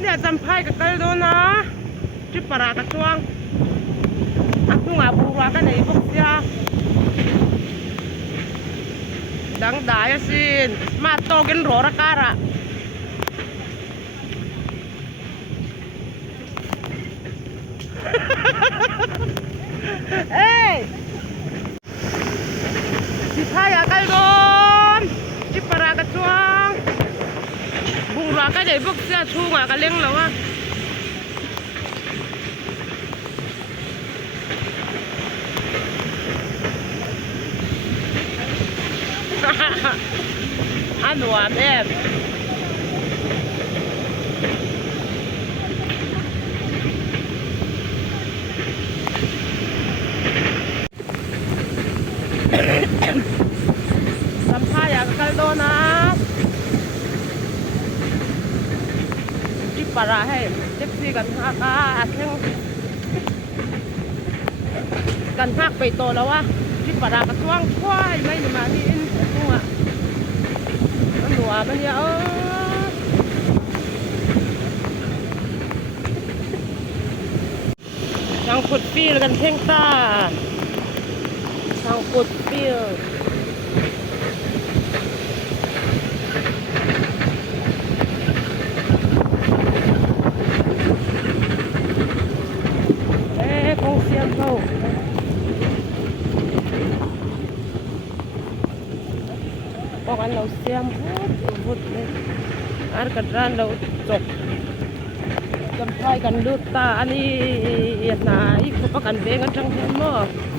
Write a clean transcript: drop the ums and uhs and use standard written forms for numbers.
dia sampai ke Caldona di para kacang aku nggak buru akan ya ibu ya dang daya sin matogen rora kara hey di saya Caldon di para kacang buru akan ya ibu ya sungai kaleng lawa anu em sampai ya ke Caldona di parahe taxiกันค่ะแข่งกันหักไปโตแล้ววะที่ปารากระช่วงควายไม่ได้มานี่หัวมันหัวมันเนี่ยทางขุดปีแล้วกันเพ่งตาทางขุดปีคงเสียงเขาพอกันเราเสียมพุดเลยอันกันร้านเราจบจำไฟกันดูตาอันนี้นาอีกพวกกันเบงกันจังเห็นมั้ง